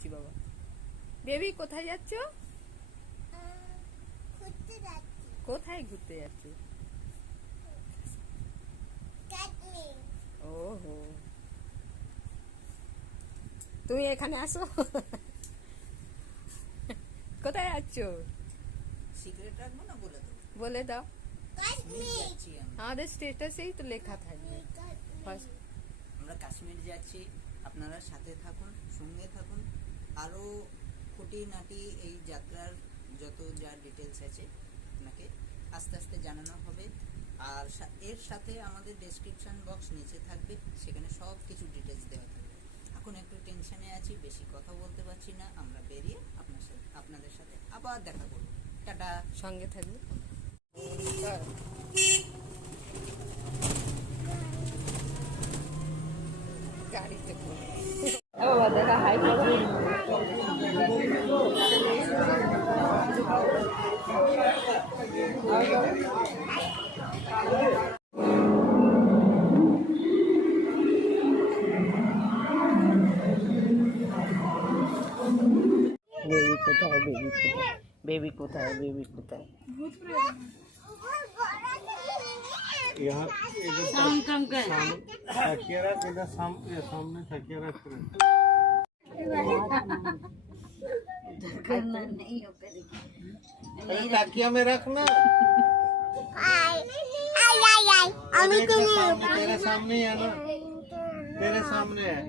যাচ্ছি বাবা। বেবি কোথায় যাচ্ছ? কোথায় ঘুরতে যাচ্ছ? ওহো, তুমি এখানে আসো। কোথায় যাচ্ছ? সিক্রেট রাখবো না, বলে দেবো। বলে দাও। যাচ্ছি আমাদের স্টেটাসেই তো লেখা থাকবে। আমরা কাশ্মীর যাচ্ছি, আপনারা সাথে থাকুন, সঙ্গে থাকুন। আরও খুঁটিনাটি এই যাত্রার যত যা ডিটেলস আছে আপনাকে আস্তে আস্তে জানানো হবে। আর এর সাথে আমাদের ডেসক্রিপশন বক্স নিচে থাকবে, সেখানে সব কিছু ডিটেলস দেওয়া থাকবে। এখন একটু টেনশনে আছি, বেশি কথা বলতে পারছি না। আমরা বেরিয়ে আপনাদের সাথে আবার দেখা করব। টাটা। সঙ্গে থাকবে। গাড়িতে বাবা দেখা হাই করো। বেবি কোথায়? বেবি कोথায়? बेबी कोথায়? यहाँ तकिया रख, इधर सामने तकिया रख। अरे तकिया में रखना। तेरे सामने है ना, तेरे सामने है।